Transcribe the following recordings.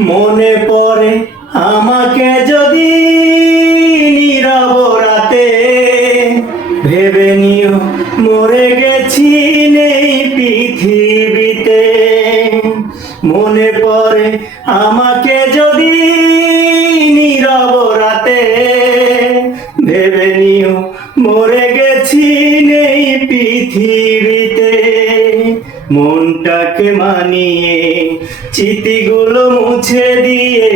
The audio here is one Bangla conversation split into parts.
মনে পড়ে আমাকে যদি নীরব রাতে, ভেবে নিও মরে গেছি নেই পৃথিবীতে। মনে পড়ে আমাকে যদি নীরব রাতে, ভেবে নিও মরে গেছি নেই পৃথিবীতে। মনটাকে মানিয়ে স্মৃতিগুলো মুছে দিয়ে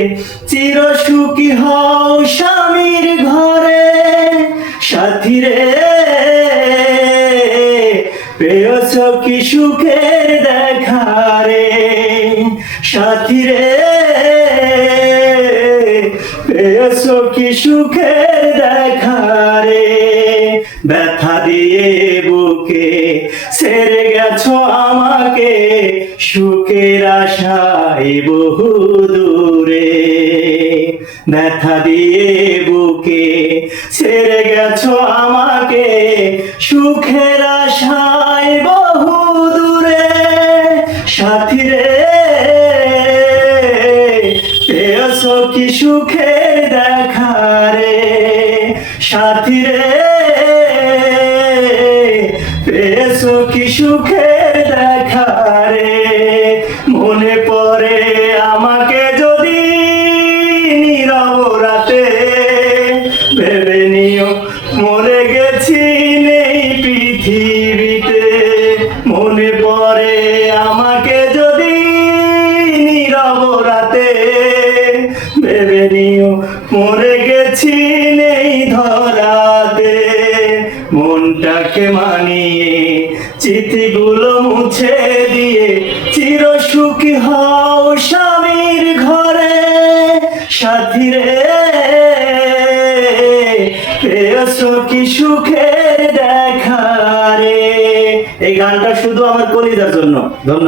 চির সুখী হও স্বামীর ঘরে। সাথী রে পেয়েছ কি সুখের দেখা রে, সাথী রে পেয়েছ কি সুখের দেখা রে। ব্যথা দিয়ে বুকে ছেড়ে গেছো আমাকে, সুখের আশায় বহু দূরে। ব্যথা দিয়ে বুকে ছেড়ে গেছো আমাকে, সুখের আশায় বহু দূরে। সাথী রে পেয়েছো কি সুখের দেখা রে, সাথী রে পেয়েছো কি সুখের দেখা রে। মনে পড়ে আমাকে যদি নীরব রাতে, ভেবে নিও মরে গেছি নেই পৃথিবীতে। মনে পড়ে আমাকে যদি নীরব রাতে, ভেবে নিও মরে গেছি নেই ধরাতে। মনটাকে মানিয়ে স্মৃতিগুলো মুছে দিয়ে চির সুখী হও স্বামীর ঘরে। সাথী রে পেয়েছো কি সুখের দেখা রে। এই গানটা শুধু আমার কলিজার জন্য। ধন্যবাদ।